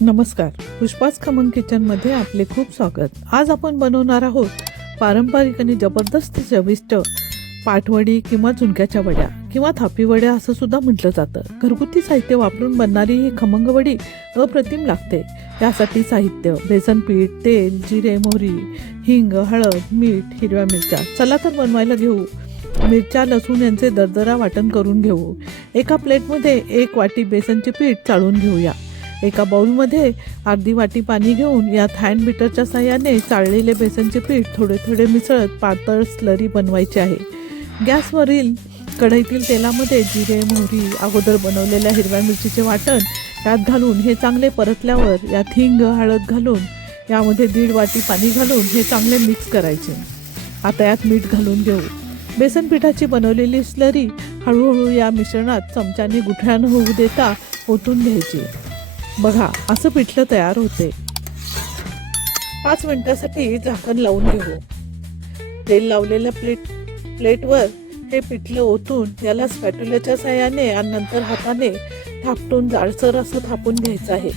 नमस्कार, पुष्पास खमंग किचनमध्ये आपले खूप स्वागत। आज आपण बनवणार आहोत पारंपरिक आणि जबरदस्त चविष्ट पाटवडी किंवा झुणक्याच्या वड्या किंवा थापी वड्या असं सुद्धा म्हटलं जातं। घरगुती साहित्य वापरून बनणारी ही खमंग वडी अप्रतिम लागते। यासाठी साहित्य: बेसन पीठ, तेल, जिरे, मोहरी, हिंग, हळद, मीठ, हिरव्या मिरच्या। चला तर बनवायला घेऊ। मिरच्या, लसूण यांचे दरदरा वाटण करून घेऊ। एका प्लेटमध्ये 1 वाटी बेसनचे पीठ चाळून घेऊया। एका बाउलमध्ये अर्धी वाटी पाणी घेऊन यात हँड बीटरच्या साहाय्याने चाळलेले बेसनचे पीठ थोडे थोडे मिसळत पातळ स्लरी बनवायची आहे। गॅसवरील कढईतील तेलामध्ये जिरे, मोहरी, अगोदर बनवलेल्या हिरव्या मिरचीचे वाटण यात घालून हे चांगले परतल्यावर यात हिंग, हळद घालून यामध्ये 1.5 वाटी पाणी घालून हे चांगले मिक्स करायचे। आता यात मीठ घालून घेऊ। बेसन पिठाची बनवलेली स्लरी हळूहळू या मिश्रणात चमच्याने गुठळ्या न होऊ देता ओतून घ्यायची। बघा, असं पिठलं तयार होते। 5 मिनिटांसाठी झाकण लावून घेऊ। तेल लावलेल्या प्लेटवर हे पिठलं ओतून याला स्पॅट्युलाच्या साहाय्याने आणि नंतर हाताने थापटून जाडसर असं थापून घ्यायचं आहे।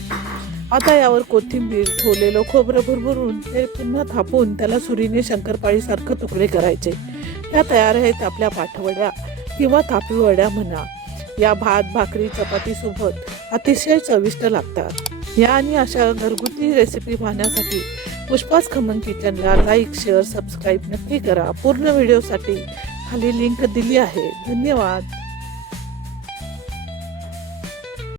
आता यावर कोथिंबीर, ठेवलेलं खोबरं भरभरून ते पुन्हा थापून त्याला सुरीने शंकरपाळीसारखं तुकडे करायचे। या तयार आहेत आपल्या पाटवड्या किंवा थापी वड्या म्हणा। या भात, भाकरी, चपाती सोबत अतिशय चविष्ट लागतात। या आणि अशा घरगुती रेसिपी पाहण्यासाठी पुष्पास खमंग किचनला लाईक, शेअर, सबस्क्राईब नक्की करा। पूर्ण व्हिडिओसाठी खाली लिंक दिली आहे। धन्यवाद।